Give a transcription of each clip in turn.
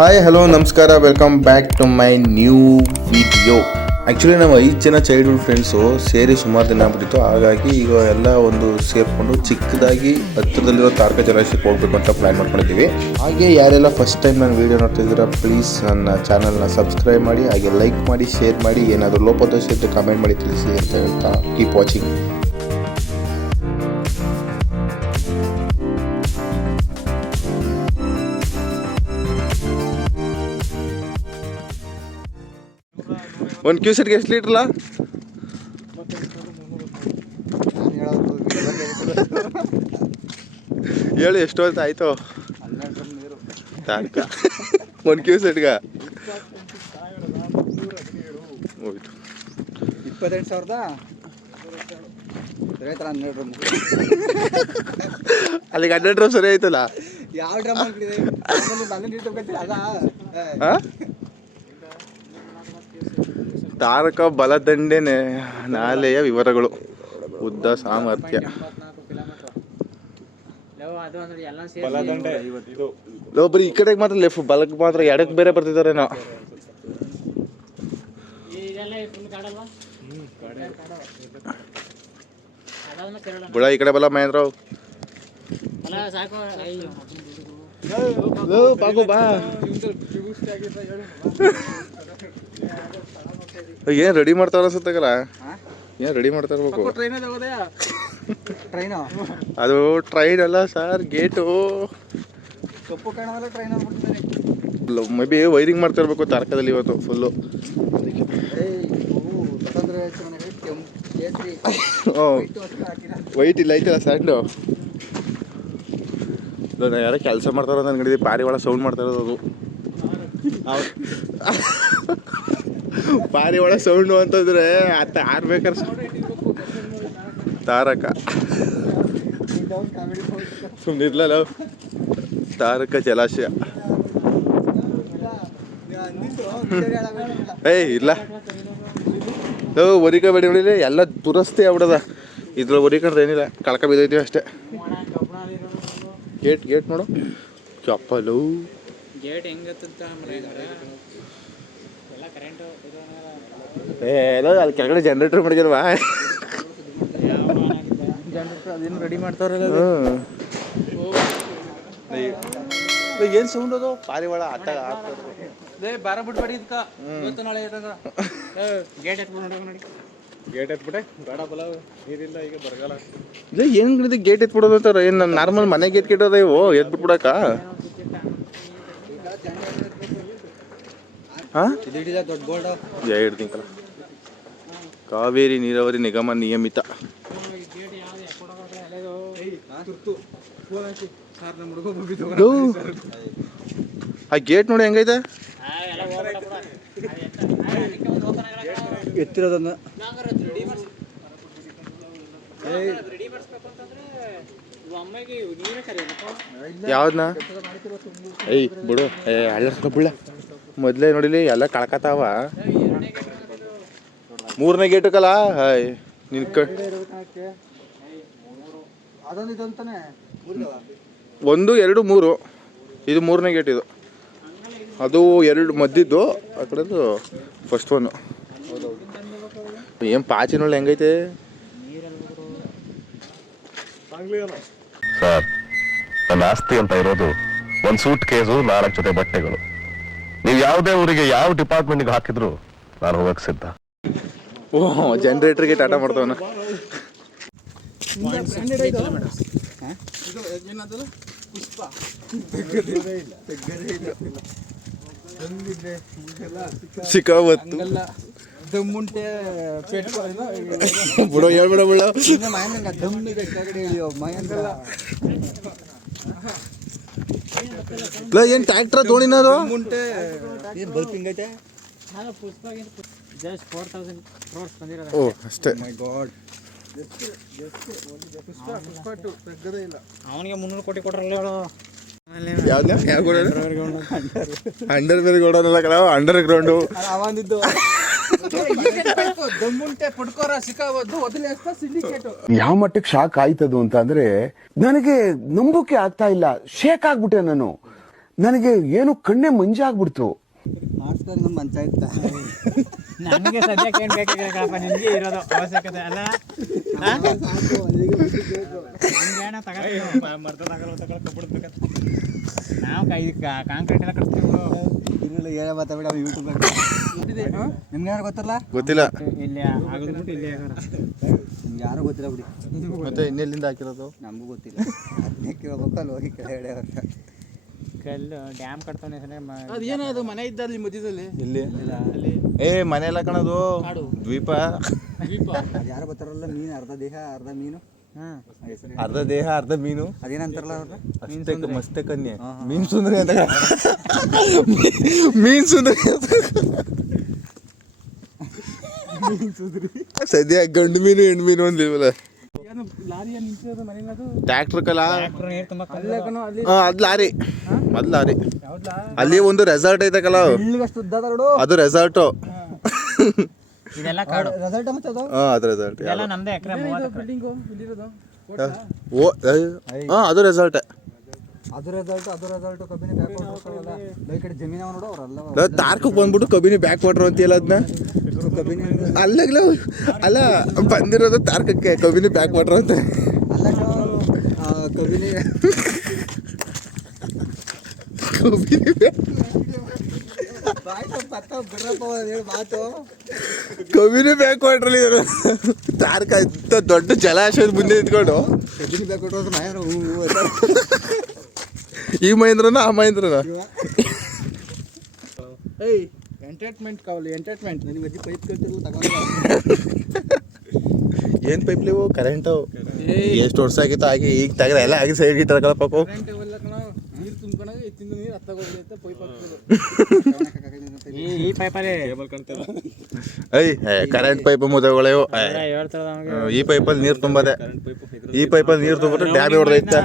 Hi hello ನಮಸ್ಕಾರ welcome back to my new video actually ನಾವು ಐದು ಜನ ಚೈಲ್ಡ್ಹುಡ್ ಫ್ರೆಂಡ್ಸು ಸೇರಿ ಸುಮಾರು ದಿನ ಆಗ್ಬಿಟ್ಟಿತ್ತು. ಹಾಗಾಗಿ ಈಗ ಎಲ್ಲ ಒಂದು ಸೇರಿಕೊಂಡು ಚಿಕ್ಕದಾಗಿ ಹತ್ತಿರದಲ್ಲಿರೋ ತಾರಕ ಜಲಾಶಯಕ್ಕೆ ಹೋಗ್ಬೇಕು ಅಂತ ಪ್ಲ್ಯಾನ್ ಮಾಡ್ಕೊಂಡಿದ್ದೀವಿ. ಹಾಗೆ ಯಾರೆಲ್ಲ ಫಸ್ಟ್ ಟೈಮ್ ನಾನು ವೀಡಿಯೋ ನೋಡ್ತಾ ಇದ್ದೀರಾ ಪ್ಲೀಸ್ ನನ್ನ ಚಾನಲ್ನ ಸಬ್ಸ್ಕ್ರೈಬ್ ಮಾಡಿ, ಹಾಗೆ ಲೈಕ್ ಮಾಡಿ ಶೇರ್ ಮಾಡಿ, ಏನಾದರೂ ಲೋಪದೋಷ ಇದ್ದರೆ ಕಮೆಂಟ್ ಮಾಡಿ ತಿಳಿಸಿ ಅಂತ ಹೇಳ್ತಾ ಕೀಪ್ ವಾಚಿಂಗ್ ಒಂದು ಕ್ಯೂಸೆಟ್ಗೆ ಎಷ್ಟು ಲೀಟ್ರಲ್ಲ? ಹೇಳು ಎಷ್ಟು ಹೊತ್ತು ಆಯ್ತು? ತಾರ್ಕ ಒಂದು ಕ್ಯೂ ಸೆಟ್ಗ? ಹೋಯ್ತು. ಇಪ್ಪತ್ತೆಂಟು ಸಾವಿರದ ಅಲ್ಲಿಗೆ ಹನ್ನೆರಡು ಡ್ರಮ್ ಸರಿ ಆಯ್ತಲ್ಲ? ಯಾವ ಡ್ರಮ್ ಆಗ್ಬಿಟ್ಟಿದೆ ನನ್ನ ನೀರು ತಗೊಂತೀನಿ ಅದ ಆ? ತಾರಕ ಬಲದಂಡೆ ನಾಲೆಯ ವಿವರಗಳು. ಉದ್ದ ಸಾಮರ್ಥ್ಯ. ಲೋ, ಬರೀ ಈ ಕಡೆಗೆ ಮಾತ್ರ ಲೆಫ್ಟ್ ಬಲಕ್ಕೆ ಮಾತ್ರ ಎಡಕ್ಕೆ ಬೇರೆ ಬರ್ತಿದಾರೇನೋ ಬುಡ ಈ ಕಡೆ ಬಲ ಮಹೇಂದ್ರ ಬಾಗು ಬಾ. ಏನ್ ರೆಡಿ ಮಾಡ್ತಾರ ಅನ್ಸುತ್ತಾಗಲ್ಲ ಏನ್ ರೆಡಿ ಮಾಡ್ತಾ ಇರ್ಬೇಕು? ಟ್ರೈನ್ ಅದು ಟ್ರೈನ್ ಅಲ್ಲ ಸರ್ ಗೇಟು ಕಪ್ಪು ಟ್ರೈನ್ ಮೇ ಬಿ ವೈರಿಂಗ್ ಮಾಡ್ತಾ ಇರ್ಬೇಕು ತಾರಕದಲ್ಲಿ ಇವತ್ತು ಫುಲ್ಲು ವೈಟ್ ಇಲ್ಲ ಐತಲ್ಲ ಸ್ಯಾಂಡು ಯಾರ ಕೆಲಸ ಮಾಡ್ತಾರೋ ನನ್ನ ಗಡಿ ಪಾರಿ ಒಳಗೆ ಸೌಂಡ್ ಮಾಡ್ತಾ ಇರೋದು ಅದು. ಒಳಗೆ ಸೌಂಡು ಅಂತಂದ್ರೆ ಅತ್ತ ಆರ್ಬೇಕಾರೆ ತಾರಕ. ಸುಮ್ಮನಿರ್ಲಲ್ಲ ತಾರಕ ಜಲಾಶಯ. ಏಯ್ ಇಲ್ಲ ಒರಿಕ ಬೇಡಿ ಹೊಡಿಲಿ ಎಲ್ಲ ದುರಸ್ತಿ ಆಗ್ಬಿಡದ. ಇದ್ರಲ್ಲಿ ಒರಿಕಂಡ್ರೆ ಏನಿಲ್ಲ. ಕಳ್ಕ ಬಿದ್ದೈತೀವಿ ಅಷ್ಟೇ. ಗೇಟ್ ಗೇಟ್ ನೋಡು. ಚಪ್ಪಲು. ಗೇಟ್ ಹೆಂಗತ್ತಂತ ಎಲ್ಲ ಕರೆಂಟು ಏ ಎಲ್ಲ ಅಲ್ಲಿ ಕೆಳಗಡೆ ಜನ್ರೇಟರ್ ಮಾಡಿದ್ರವಾ ಅದೇನು ರೆಡಿ ಮಾಡ್ತಾರಲ್ಲ ಏನು ಸೌಂಡ್ ಅದು? ಪಾರಿವಾಳ ಆಟ ಲೇ ಬಾರ ಬಿಡ್ಬೇಡಿ ಇದಕ್ಕ. ಇವತ್ತು ನಾಳೆ ಗೇಟ್ ಎತ್ ನೋಡಿ. ಗೇಟ್ ಎತ್ಬಿಟ್ಟೆ? ಬೇಡ ಬಲ ನೀರಿಲ್ಲ ಈಗ ಬರಗಾಲ. ಇಲ್ಲ ಏನು ಹಿಡಿದು ಗೇಟ್ ಎತ್ಬಿಡೋದು ಅಂತಾರೆ? ಏನು ನಾರ್ಮಲ್ ಮನೆ ಗೇಟ್ ಕೆಟ್ಟೋದ ಇವು? ಎತ್ಬಿಟ್ಬಿಡಕ ಹಾಂ? ಇದು ಹಿಡಿದ ದೊಡ್ಡ ಬೋರ್ಡ್ ಎರಡು ತಿಂಕಲ ಕಾವೇರಿ ನೀರಾವರಿ ನಿಗಮ ನಿಯಮಿತ. ಆ ಗೇಟ್ ನೋಡಿ ಹೆಂಗೈತೆ? ಎತ್ತಿರೋದನ್ನ. ಯಾವ್ದನ್ನ ಐ ಬಿಡು. ಏ ಬಿಡ ಮೊದಲೇ ನೋಡಿಲಿ ಎಲ್ಲ ಕಳ್ಕತಾವ ಮೂರನೇ ಗೇಟಕ್ಕಲ್ಲ ಹಾಯ್ ನಿನ್ ಕ ಒಂದು ಎರಡು ಮೂರು. ಇದು ಮೂರನೇ ಗೇಟ್ ಇದು. ಅದು ಎರಡು ಮದ್ದಿದ್ದು ಆ ಕಡೆದು ಫಸ್ಟ್ ಒನ್ ಏನು ಪಾಚಿನೊಳ್ಳೆ ಹೆಂಗೈತೆ? ಸರ್ ನನ್ನ ಆಸ್ತಿ ಅಂತ ಇರೋದು ಒಂದ್ ಸೂಟ್ ಕೇಸು ನಾಲ್ಕು ಜೊತೆ ಬಟ್ಟೆಗಳು. ನೀವು ಯಾವುದೇ ಊರಿಗೆ ಯಾವ ಡಿಪಾರ್ಟ್ಮೆಂಟ್ಗೆ ಹಾಕಿದ್ರು ನಾನು ಹೋಗಕ್ ಸಿದ್ಧ. ಜನ್ರೇಟ್ರಿಗೆ ಟಾಟಾ ಮಾಡ್ತಾವನ ಪುಷ್ಪ ಸಿಕ್ಕಾವತ್ತು ದಮ್ಮುಂಟೆ ಬಿಡೋ. ಬಿಡ ಏನು ಟ್ರ್ಯಾಕ್ಟ್ರ ತೋಣಿನದು ಮುಂಟೆ ಏನು ಬಲ್ಪ್ ಹಿಂಗೈತೆ? ಜಸ್ಟ್ ಫೋರ್ ತೌಸಂಡ್ ಕ್ರೋರ್ಸ್ ಬಂದಿರೋದು ಓ ಅಷ್ಟೇ. ಮೈ ಗಾಡ್ ಇಲ್ಲ. ಅವನಿಗೆ ಮುನ್ನೂರು ಕೋಟಿ ಕೊಟ್ರಲ್ಲ ಹೇಳು. ಯಾವ್ದ ಯಾವ ಅಂಡರ್ ಬೇರೆ ಕಲ ಅಂಡರ್ ಗ್ರೌಂಡು ಅವಂದಿದ್ದು. ದಮ್ಮುಂಟೆ ಪಡ್ಕೋರ ಸಿಕ್ಕಾವದ್ದು ವದಲೇಸ್ತಾ ಸಿಂಡಿಕೇಟ್ ಯಾವ ಮಟ್ಟಕ್ಕೆ ಶಾಕ್ ಆಯ್ತದು ಅಂತ ಅಂದ್ರೆ ನನಗೆ ನಂಬುಕೆ ಆಗ್ತಾ ಇಲ್ಲ. ಶೇಕ್ ಆಗ್ಬಿಟ್ಟೆ ನಾನು. ನನಗೆ ಏನು ಕಣ್ಣೆ ಮಂಜಾಗ್ಬಿಡ್ತು. ಮಾಡಿಸ್ಕೊಂಡು ನಮ್ಮ ಪಂಚಾಯತ್. ನನಗೆ ಸದ್ಯಕ್ಕೆ ಏನ್ ಬೇಕಾಗಿಲ್ಲ ನಿಮಗೆ ಇರೋದು ಅವಶ್ಯಕತೆ ಅಲ್ಲ? ನಾವು ಕೈ ಕಾಂಕ್ರೀಟ್ ಎಲ್ಲ ಕಟ್ತೀವಿ ಇಲ್ಲ ಹೇಳ ಮಾತಾಡ ಯೂಟ್ಯೂಬ್ ನಿಮ್ಗೆ ಯಾರು ಗೊತ್ತಿಲ್ಲ? ಗೊತ್ತಿಲ್ಲ. ಇಲ್ಲಿ ಆಗದ್ಬಿಟ್ಟು ಇಲ್ಲಿ ಆಗಾರ. ನಿಮ್ಗೆ ಯಾರು ಗೊತ್ತಿಲ್ಲ ಬಿಡಿ. ಮತ್ತೆ ಇನ್ನೆಲ್ಲಿಂದ ಹಾಕಿರೋದು? ನಮಗೂ ಗೊತ್ತಿಲ್ಲ. ಅದನ್ನೇ ಕೇಳ್ಬೇಕಲ್ಲ ಹೋಗಿ ಕೆಳಗಡೆ ಅವ್ರ. ಕಲ್ಲು ಡ್ಯಾಮ್ ಕಟ್ತಾನೆ ಅದೇನದು ಮನೆ ಇದ್ದ ಅಲ್ಲಿ ಮಧ್ಯದಲ್ಲಿ? ಇಲ್ಲಿ. ಏ ಮನೆ ಎಲ್ಲ ಕಣದು ದ್ವೀಪ. ಅದು ಯಾರು ಬರ್ತಾರಲ್ಲ ಮೀನು ಅರ್ಧ ದೇಹ ಅರ್ಧ ಮೀನು? ಹ್ಮ್ ಅರ್ಧ ದೇಹ ಅರ್ಧ ಮೀನು. ಅದೇನಂತಾರಲ್ಲ ಅಷ್ಟೇ ಮಸ್ತೆ ಕನ್ಯೆ. ಮೀನ್ ಸುಂದರಿ ಅಂತ. ಮೀನ್ ಸುಂದರಿ ಅಂತ. ಸದ್ಯ ಗಂಡು ಮೀನು ಹೆಣ್ಣು ಮೀನು ಒಂದಿವಲ್ಲ ಟ್ರ್ಯಾಕ್ಟರ್ ಕಲ? ಅದು ಅದ್ ಲಾರಿ. ಅದ್ ಅರಿ ಅಲ್ಲಿ ಒಂದು ರೆಸಾರ್ಟ್ ಐತಕಲ್ಲ ನೋಡು. ಅದು ರೆಸಾರ್ಟ್ ಇದೆಲ್ಲ ಕಾಡು. ರೆಸಲ್ಟ್ ಮತ್ತೆ ಅದು? ಹಾ ಅದು ರೆಸಾರ್ಟ್ ಇದೆಲ್ಲ ನಮ್ದೇ ಎಕರೆ ಮೂವತ್ತು ಓ ಹಾ ಅದು ರೆಸಾರ್ಟ್ ಅದು ರೆಸಾರ್ಟ್ ಅದು ರೆಸಾರ್ಟ್ ಕಬ್ಬಿನ ಬ್ಯಾಕ್ ಕೊಡ್ತಾರಲ್ಲ ಈ ಕಡೆ ಜಮೀನು ನೋಡು ಅವರೆಲ್ಲ ತಾರ್ಕಕ್ಕೆ ಬಂದ್ಬಿಟ್ಟು ಕಬಿನಿ ಬ್ಯಾಕ್ ವಾಟರ್ ಅಂತೀಯಲ್ಲ ಅದನ್ನ ಅಲ್ಲ ಅಲ್ಲಾಗ್ಲ ಅಲ್ಲ ಬಂದಿರೋದು ತಾರ್ಕಕ್ಕೆ ಕಬಿನಿ ಬ್ಯಾಕ್ ವಾಟರ್ ಅಂತ. ಅಲ್ಲ ಕಬ್ಬಿನ ಕಬಿನಿ ಬ್ಯಾಕ್ ವಾಟರ್ ಇವರು ತಾರಕ ಇಂಥ ದೊಡ್ಡ ಜಲಾಶಯದ ಮುಂದೆ ಹೂ ಈ ಮಹೇಂದ್ರನ ಆ ಮಹೇಂದ್ರನ. ಏಯ್ ಎಂಟರ್ಟೈನ್ಮೆಂಟ್ ಕಾವಲಿ ಎಂಟರ್ಟೈನ್ಮೆಂಟ್ ನಿನಗೆ ಅಜ್ಜಿ ಪೈಪ್ ಕೇಳ್ತಿರ್ಲು ತಗೊಂಡು ಏನ್ ಪೈಪ್ ಲೇವು ಕರೆಂಟು ಎಷ್ಟು ವರ್ಷ ಆಗಿತ್ತು? ಆಗಿ ಈಗ ತೆಗೆದ ಎಲ್ಲ ಆಗಿ ಸೈಡ್ ಗಿಟ್ಟಾರ ಪಾಪು ನೀರು ತುಂಬ್ಕೊಂಡಾಗ ಎತ್ತಿಂದ ನೀರು ಹತ್ತಾಗೋಗಿ ಅಂತ ಪೈಪ್ ಈ ಈ ಪೈಪಲ್ಲಿ ಐ ಕರೆಂಟ್ ಪೈಪ್ ಮುದ್ದೆ ಈ ಪೈಪಲ್ಲಿ ನೀರು ತುಂಬದೆ. ಈ ಪೈಪಲ್ಲಿ ನೀರು ತುಂಬಿದ್ರೆ ಡ್ಯಾಮ್ ಹೊಡೆದೈತೆ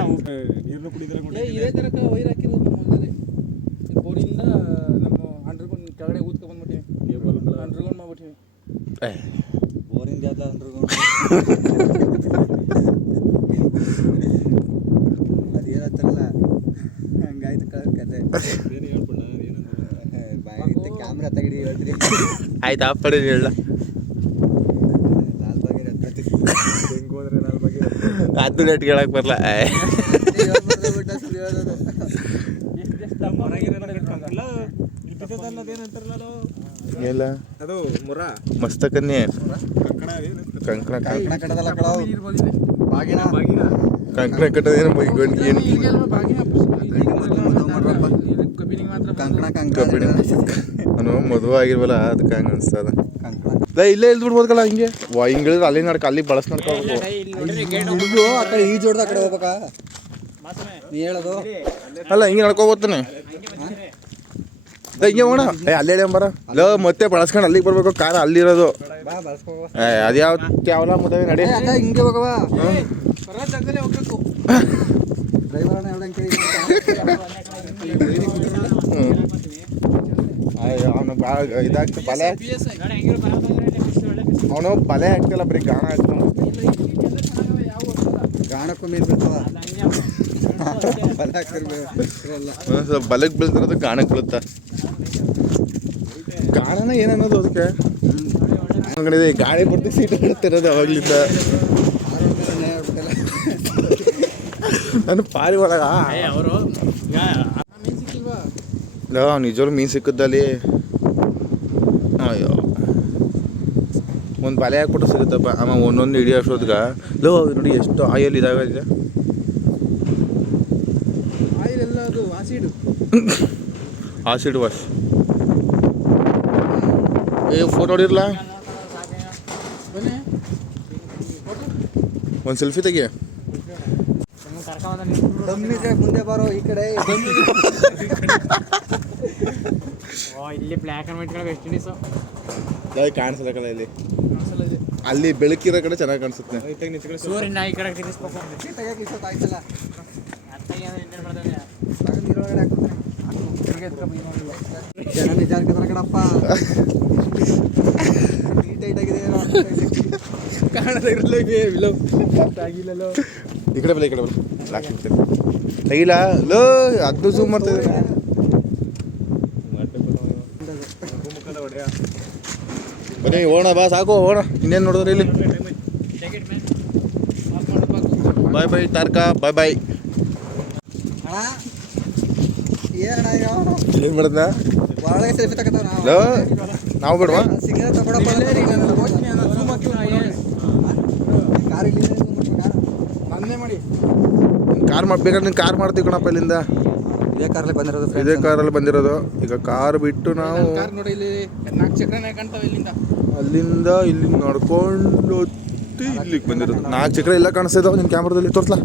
ಅಂಡರ್ಗ್ರೌಂಡ್ ಮಾಡ್ಬಿಟ್ಟಿವಿ ಯಾವ್ದು ಅಂಡರ್ಗ್ರೌಂಡ್ ಅದೇನಂತಾರಲ್ಲ ಹಂಗಾಯ್ತು ಕಳ್ದ ಕತೆ ಬಾಯಿ ಕ್ಯಾಮ್ರಾ ತೆಗಿಡಿ ಹೇಳ್ತೀರಿ ಆಯ್ತು ಆಫ್ ಮಾಡಿ ಹೇಳ. ಅದು ನೆಟ್ ಕೇಳಕ್ ಬರಲ್ಲ ಎಲ್ಲ ಅದು ಮುರ ಮಸ್ತ ಕನ್ಯೆ ಕಂಕಣ ಕಂಕಣ ಕಟ್ಟದಲ್ಲ ಬಾಗಿನ? ಬಾಗಿನ. ಕಂಕಣ ಕಟ್ಟದೇನು ಗಂಟು ಏನು ಕಬ್ಬಿಣ. ನಾನು ಮದುವೆ ಆಗಿರ್ವಲ್ಲ ಅದಕ್ಕೆ ಹಂಗೆ ಅನ್ಸ್ತದ. ಲೇ ಇಲ್ಲೇ ಇಲ್ದು ಬಿಡ್ಬೋದಲ್ಲ ಹಿಂಗೆ? ವಾ ಹಿಂಗೆ ಹೇಳಿದ್ರೆ ಅಲ್ಲಿ ನಡ್ಕ ಅಲ್ಲಿ ಬಳಸ್ ನಡ್ಕೋಬೇಕು ಹುಡುಗು ಆ ಕಡೆ ಈ ಜೋಡ್ದ ಕಡೆ ಹೋಗ್ಬೇಕಾ? ನೀ ಹೇಳೋದು. ಅಲ್ಲ ಹಿಂಗೆ ನಡ್ಕೋಬೋತಾನೆ ಹಿಂಗೆ ಹೋಣ ಏ ಅಲ್ಲೇ ಬರ ಲೋ ಮತ್ತೆ ಬಳಸ್ಕೊಂಡು ಅಲ್ಲಿಗೆ ಬರ್ಬೇಕು ಕಾರ ಅಲ್ಲಿರೋದು. ಬಾ ಯಾವ ಯಾವಲ ಮುದವೆ ನಡಿ. ಹಿಂಗೆ ಹೋಗವ ಅವನು ಭಾಳ ಇದಾಗ್ತ ಬಲೆ. ಅವನು ಬಲೆ ಹಾಕ್ತಿಲ್ಲ ಬರೀ ಗಾಣ ಹಾಕ್ತಾನ. ಗಾಣಕ್ಕೂ ಮೀನು ಬೀಳ್ತದ ಬಲಕ್ಕೆ ಬೀಳ್ತಿರೋದು ಗಾಣಕ್ಕೆ ಬೀಳುತ್ತ? ಗಾಣನ ಏನನ್ನೋದು ಅದಕ್ಕೆ? ಇದೆ, ಗಾಳಿ ಬರ್ತಿ ಸೀಟ್ ಬಿಡ್ತಿರೋದು ಅವಾಗ್ಲಿಂದ. ನಾನು ಪಾರಿ ಒಳಗ. ಅವರು? ಲೋ ನಿಜವಾಗ್ಲೂ ಮೀನು ಸಿಕ್ಕದಲ್ಲಿ ಅಯ್ಯೋ. ಒಂದು ಬಲೆ ಹಾಕ್ಬಿಟ್ಟು ಸಿಗುತ್ತಪ್ಪ. ಅಮ್ಮ ಒಂದೊಂದು ಹಿಡಿಯೋ ಅಷ್ಟೊತ್ತಿಗೆ ಲೋ ನೋಡಿ ಎಷ್ಟು ಆಯಿಲ್ ಇದಾಗಿದೆ ಆಸಿಡ್. ವಾಶ್. ಏ ಫೋಟೋ ಹೊಡಿರ್ಲಾ? ಒಂದು ಸೆಲ್ಫಿ ತೆಗಿ ಮುಂದೆ ಬರೋ ಈ ಕಡೆ. ಓ ಇಲ್ಲಿ black and white West Indies ಕಾಣಿಸಲ್ಲ ಇಲ್ಲಿ. ಅಲ್ಲಿ ಬೆಳಕಿರೋ ಕಡೆ ಚೆನ್ನಾಗಿ ಕಾಣಿಸುತ್ತೆ. ಸೂರ್ಯನ ಈ ಕಡೆ ತಿರ್ಗಿಸ್ಬೇಕು ತೆಗಿಯಕ್ಕೆ ಇಷ್ಟೊತ್ತು ಆಯ್ತಲ್ಲ. ಅತ್ತಾಗಿ ಅಂದ್ರೆ ಇನ್ನೇನು ಮಾಡ್ತಾರೆ ತಗೊಂಡು ನೀರೊಳಗಡೆ ಹಾಕ್ಬಿಡ್ತೀನಿ. ಹಿಂಗೆ ಎತ್ಕೊ ಬೈ ನೋಡಿ. ಜನ ನಿಜ ಅನ್ಕೋತಾರೆ ಕಣಪ್ಪ. ನೀಟ್ ಟೈಟ್ ಆಗಿದೆ ಈ ಕಡೆ ಬಲ್ಲ ಈ ಕಡೆ ಬಲ್ಲ ಲಾಕ್ ಲೋ ಅದು ಝೂಮ್ ಮಾಡ್ತಾ ಇದ್ದೀನಿ ಬನ್ನಿ ಓಣ ಬಾ ಸಾಕು ಓಣ. ಇನ್ನೇನು ನೋಡಿದ್ರೆ ಇಲ್ಲಿ. ಬಾಯ್ ಬಾಯ್ ತಾರ್ಕ. ಬಾಯ್ ಬಾಯ್ ಏನ್ ಯಾವ ಏನು ಮಾಡ್ದ ಒಳಗೆ ಸೆಲ್ಫಿ ತಗೋತಾವ ನಾವು ನಾವು ಬಿಡುವ? ಸಿಂಗಲ್ ತಗೊಳಪ್ಪ ಕಾರ್ ಇಲ್ಲಿ ಮಾಡಿ. ಕಾರ್ ಮಾಡ್ಬೇಕಾದ್ರೆ ನೀನು ಕಾರ್ ಮಾಡ್ತೀವಿ ಕಣಪ್ಪ ಇಲ್ಲಿಂದ. ಇದೇ ಕಾರಲ್ಲಿ ಬಂದಿರೋದು ಇದೇ ಕಾರಲ್ಲಿ ಬಂದಿರೋದು. ಈಗ ಕಾರ್ ಬಿಟ್ಟು ನಾವು ಕಾರ್ ನೋಡಿ ಇಲ್ಲಿ ನಾಲ್ಕು ಚಕ್ರನೇ ಕಾಣ್ತಾವೆ ಇಲ್ಲಿಂದ. ಅಲ್ಲಿಂದ ಇಲ್ಲಿ ನಡ್ಕೊಂಡು ಹೊತ್ತಿ ಇಲ್ಲಿಗೆ ಬಂದಿರೋದು. ನಾಲ್ಕು ಚಕ್ರ ಎಲ್ಲ ಕಾಣಿಸ್ತಿದಾವ ನಿನ್ನ ಕ್ಯಾಮ್ರಾದಲ್ಲಿ ತೋರ್ಸ್ಲಾ?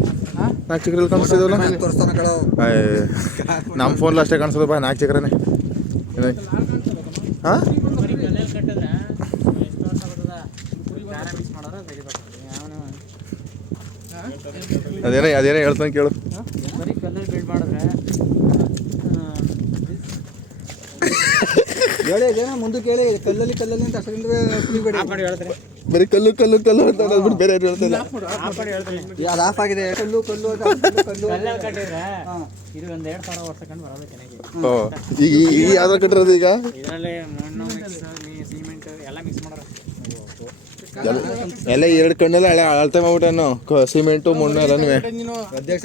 ನಾಲ್ಕು ಚಕ್ರ ಎಲ್ಲ ಕಾಣಿಸ್ತಿದಾವಲ್ಲ? ನಮ್ಮ ಫೋನಲ್ಲಿ ಅಷ್ಟೇ ಕಾಣಿಸ್ತದಪ್ಪ ನಾಲ್ಕು ಚಕ್ರನೇ. ಹಾಂ ಬರೀ ಕಲ್ಲಲ್ಲಿ ಕಟ್ಟಿದ್ರೆ ಎಷ್ಟು ವರ್ಷ ಬರ್ತದ ಖಾರ ಮಿಕ್ಸ್ ಮಾಡೋರು ತೆಗಿಬೇಕು ಯಾವನ ಅದೇನೋ ಅದೇನೋ ಹೇಳ್ತಾನೆ ಕೇಳು. ಬರೀ ಕಲ್ಲಲ್ಲಿ ಬಿಲ್ಡ್ ಮಾಡಿದ್ರೆ ಹೇಳಿ ಇದೇನೋ ಮುಂದಕ್ಕೆ ಹೇಳಿ ಕಲ್ಲಲ್ಲಿ ಕಲ್ಲಲ್ಲಿ ಅಂತ ಕುಡಿಬೇಡಿ ಹೇಳ್ತಾರೆ ಬರೀ ಕಲ್ಲು ಕಲ್ಲು ಕಲ್ಲು ಅಂತ ಅದ್ಬಿಟ್ಟು ಬೇರೆ ಯಾರು ಹೇಳ್ತಾರೆ ಆ ಕಡೆ ಹೇಳ್ತಾರೆ ಅದು ಆಫ್ ಆಗಿದೆ. ಕಲ್ಲು ಕಲ್ಲು ಅಂತ ಕಲ್ಲು, ಕಲ್ಲು. ಕಲ್ಲಲ್ಲಿ ಕಟ್ಟಿದ್ರೆ ಇದು ಒಂದು ಎರಡು ಸಾವಿರ ವರ್ಷ ಕಂಡು ಬರೋದು ಈಗ ಈ ಯಾವ್ದು ಕಟ್ಟಿರೋದು ಈಗ? ಇದರಲ್ಲಿ ಮಣ್ಣು ಮಿಕ್ಸ್ ಸಿಮೆಂಟ್ ಎಲ್ಲ ಮಿಕ್ಸ್ ಮಾಡೋರು ಎಲ್ಲ- ಎರಡು ಕಣ್ಣೆಲ್ಲ ಹಳೆ ಅಳತೆ ಮಾಡ್ಬಿಟ್ಟನು ಸಿಮೆಂಟು ಮಣ್ಣು ಎಲ್ಲನೂ ಅಧ್ಯಕ್ಷ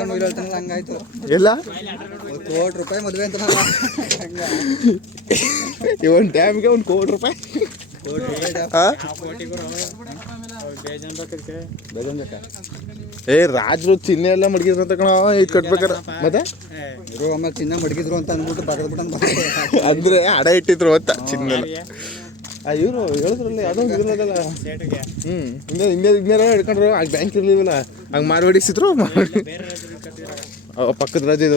ಹಂಗಾಯ್ತು ಒಂದು ಕೋಟಿ ರೂಪಾಯಿ ಮದುವೆ ಅಂತ ಇವನ್ ಡ್ಯಾಮ್ಗೆ ಒಂದು ಕೋಟಿ ರೂಪಾಯಿ. ಏ ರಾಜರು ಚಿನ್ನ ಎಲ್ಲ ಮಡಗಿದ್ರು ಅಂತ ಕಣ ಇದು ಕಟ್ಬೇಕಾರ. ಮತ್ತೆ? ಚಿನ್ನ ಮಡಗಿದ್ರು ಅಂತ ಅಂದ್ಬಿಟ್ಟು ಅಂದ್ರೆ ಅಡ ಇಟ್ಟಿದ್ರು ಅಂತ ಚಿನ್ನ ಆ ಇವರು ಹೇಳಿದ್ರಲ್ಲ ಯಾವುದೋ ಇರಲ್ಲ ಹ್ಞೂ ಹಿಂಗೆ ಹಿಂಗೆ ಹಿಂದೆ ಹಿಡ್ಕೊಂಡ್ರು ಆಗ ಬ್ಯಾಂಕ್ ಇರಲಿಲ್ಲ. ಆಗ ಮಾರ್ವಾಡಿಸಿದ್ರು ಮಾಡಿ ಪಕ್ಕದ ರಾಜ್ಯ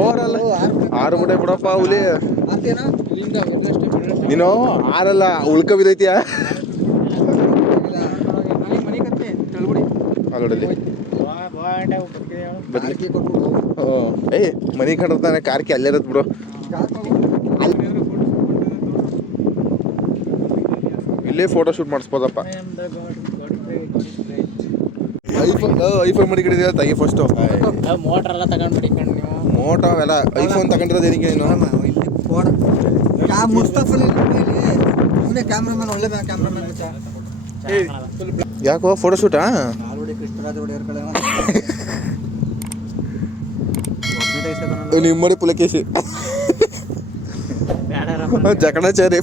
ಓರಲ್ಲ ಆರು ಮುಟೆ ಬಿಡಪ್ಪ ಹುಲಿ. ನೀನು ಆರಲ್ಲ ಉಳ್ಕ ಬಿದ್ದೈತಿಯಾ? ಅಲ್ಲೋಡಲ್ಲಿ ಬದ್ಲಿ ಆರ್ಕೆ ಕೊಟ್ಬಿಟ್ಟು ಓ ಏಯ್ ಮನೆ ಕಾರ್ ಕಾರ್ಕಿ ಅಲ್ಲೇ ಇರತ್ ಬಿಡು. ಇಲ್ಲೇ ಫೋಟೋ ಶೂಟ್ ಮಾಡಿಸ್ಬೋದಪ್ಪ. ಐಫೋನ್ ಐಫೋನ್ ಮಡಿಕೊಂಡಿದ್ದೀರ ತಗಿ ಫಸ್ಟು ಮೋಟರ್ ಎಲ್ಲ ತಗೊಂಡ್ಬಿಡಿ ಕಣ್ ನೀವು. ಮೋಟೋ ಅವೆಲ್ಲ ಐಫೋನ್ ತಗೊಂಡಿರೋದು ಏನಕ್ಕೆ ನೀನು? ಇಲ್ಲಿ ಫೋಟೋ ಮುಸ್ತಫಲ್ ಇವನೇ ಕ್ಯಾಮ್ರಾಮನ್ ಒಳ್ಳೆ ಕ್ಯಾಮ್ರಾಮನ್ ಯಾಕೋ ಫೋಟೋ ಶೂಟಾ ಕೃಷ್ಣರಾಜ ಒಡೆಯರ್ ಕಡೆ ನಿಮ್ಮಡಿ ಪುಲಕೇಶಿ ಜಕಣಾಚಾರಿ.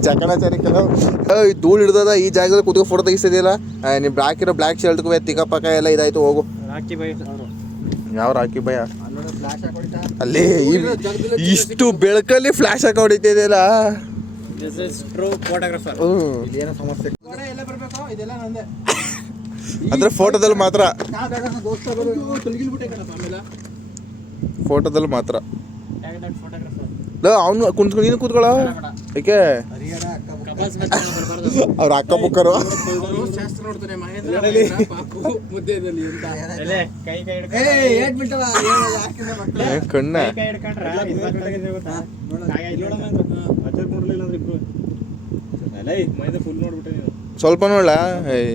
ಜಕಣಾಚಾರಿ ಕೆಲವು. ಈ ಧೂಳು ಹಿಡ್ದದ ಈ ಜಾಗದಲ್ಲಿ ಕುತ್ಕೊ ಫೋಟೋ ತೆಗಿಸಿದಿಲ್ಲ ನೀವು ಇರೋ ಬ್ಲ್ಯಾಕ್ ಶರ್ಟ್ ತಿಕ್ಕ ಪಕ್ಕ ಎಲ್ಲ ಇದಾಯ್ತು ಹೋಗು. ಯಾವ ರಾಕಿ ಭಯ ಅಲ್ಲಿ ಈ- ಇಷ್ಟು ಬೆಳಕಲ್ಲಿ ಫ್ಲಾಶ್ ಹಾಕಿ ಹೊಡಿತಿದೆಯಲ್ಲ ಇಸ್ ಟ್ರೂ ಫೋಟೋಗ್ರಾಫರ್ ಇಲ್ಲಿ ಏನೋ ಸಮಸ್ಯೆ. ಎಲ್ಲ ಬರಬೇಕು? ಇದೆಲ್ಲ ನಂದೆ. ಅಂದ್ರೆ ಫೋಟೋದಲ್ಲಿ ಮಾತ್ರ. ಫೋಟೋದಲ್ಲಿ ಮಾತ್ರ. ಅವನು ಕುಂತ್ಕೊಂಡು ನೀನು ಕೂತ್ಕೊಳ್ಳೋ ಏಕೆ ಅವ್ರ ಅಕ್ಕ ಬುಕ್ಕರು. ಅವರು ಶಾಸ್ತ್ರ ನೋಡ್ತಾನೆ ಮಹೇಂದ್ರ ಪಾಪು ಮುದ್ದೆದಲ್ಲಿ ಅಂತ. ಎಲೆ ಕೈ ಕೈ ಹಿಡ್ಕೊಂಡು ಏಯ್ ಏಟ್ ಬಿಟ್ಟವ ಯಾಕಿಂದ ಮಕ್ಕಳು ಕಣ್ಣ. ಸ್ವಲ್ಪ ನೋಡ್ಲಾ ಏಯ್.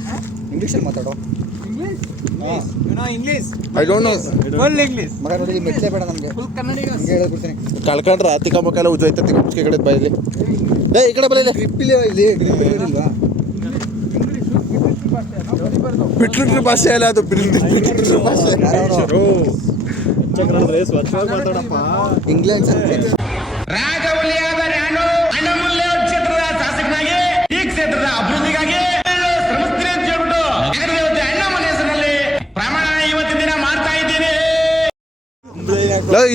ಇಂಗ್ಲೀಷಲ್ಲಿ ಮಾತಾಡೋ. You know English I don't know ಮಗ ನೋಡಿ ಇಲ್ಲಿ ಬೇಡ ನಮಗೆ. ಹಂಗೆ ಹೇಳ್ಬಿಡ್ತೀನಿ. ಕಳ್ಕೊಂಡ್ರ ಉಜ್ಜೋಯ್ತ ತಿಕ್ಕ ಕಡೆ ಏ ಈ ಕಡೆ ಬರಲಿ. ಇಲ್ಲಿ ಇಲ್ಲಿ ಬಿಟ್ಲಿಟ್ರ್ ಭಾಷೆ ಅಲ್ಲ ಅದು. ಬಿಟ್ಲಿಟ್ರ್ ಭಾಷೆ. ಇಂಗ್ಲೆಂಡ್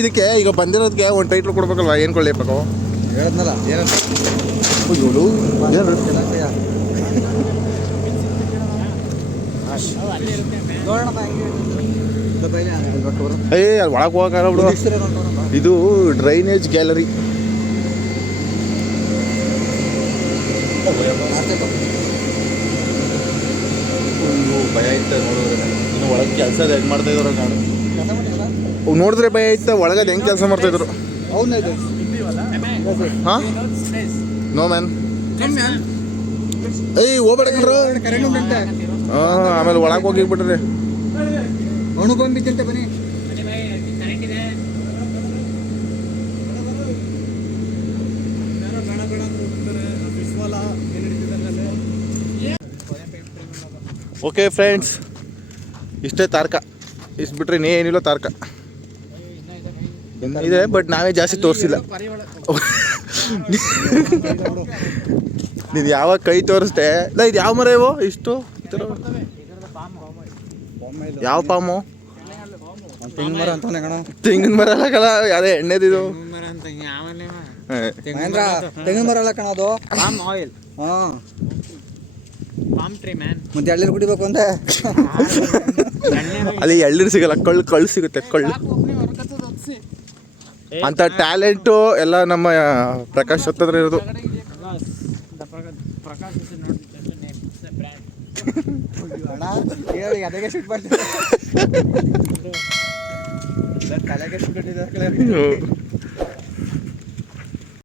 ಇದಕ್ಕೆ ಈಗ ಬಂದಿರೋದಕ್ಕೆ ಒಂದು ಟೈಟ್ಲ್ ಕೊಡ್ಬೇಕಲ್ವ? ಏನು ಕೊಡ್ಲೇಬೇಕು ಹೇಳದ್ನಲ್ಲ ಏನಂತ? ಅಯ್ಯೋಳು. ಏನು ಏ ಅಲ್ಲಿ ಒಳಗೆ ಹೋಗಲ್ಲ ಬಿಡು. ಇದು ಡ್ರೈನೇಜ್ ಗ್ಯಾಲರಿ. ಭಯ ಇತ್ತು ನೋಡಿದ್ರೆ ಇನ್ನು ಒಳಗೆ ಕೆಲಸ ಹೆಂಗೆ ಮಾಡ್ತಾ ಇದ್ದಾರೆ ಮಾಡಿಲ್ಲ? ನೋಡಿದ್ರೆ ಭಯ ಇತ್ತ ಒಳಗೆ ಹೆಂಗೆ ಕೆಲಸ ಮಾಡ್ತಾ ಇದ್ರು. ಅವ್ನ ಇದು. ಹಾಂ? ನೋ ಮ್ಯಾನ್ ಏಯ್ ಹೋಗ್ಬೇಡ್ರು ಹಾಂ ಆಮೇಲೆ ಒಳಗೆ ಹೋಗಿ ಬಿದ್ದಂತೆ ಬನ್ನಿ. ಓಕೆ ಫ್ರೆಂಡ್ಸ್ ಇಷ್ಟೇ ತಾರ್ಕ. ಇಷ್ಟು ಬಿಟ್ರೆ ಇನ್ನೇನಿಲ್ಲ ತಾರ್ಕ. ಇದೆ ಬಟ್ ನಾವೇ ಜಾಸ್ತಿ ತೋರಿಸಿಲ್ಲ. ನೀನು ಯಾವಾಗ ಕೈ ತೋರಿಸ್ದೆ? ಇಲ್ಲ ಇದು ಯಾವ ಮರ ಇವೋ? ಇಷ್ಟು? ಈ ಥರ ಯಾವ ಪಾಮು? ತೆಂಗಿನ ಮರ ಅಂತಾನೆ ಕಣ ತೆಂಗಿನ ಮರ ಅಲ್ಲ ಕಣ ಅದೇ ಎಣ್ಣೆದಿದು ಅಂತ ತೆಂಗಿನ ಮರ ಅಲ್ಲ ಕಣ ಅದು? ಪಾಮ್ ಆಯಿಲ್ ಹಾ. ಪಾಮ್ ಟ್ರೀ ಮ್ಯಾನ್ ಮತ್ತೆ ಎಳ್ನೀರು ಕುಡಿಬೇಕು ಅಂತ ಅಲ್ಲಿ ಎಳ್ನೀರು ಸಿಗಲ್ಲ ಕಳ್ಳು ಕಳ್ಳು ಸಿಗುತ್ತೆ ಕಳ್ಳು. ಅಂತ ಟ್ಯಾಲೆಂಟು ಎಲ್ಲ ನಮ್ಮ ಪ್ರಕಾಶ್ ಹತ್ತದ್ರ ಇರೋದು. ತಲೆಗೆ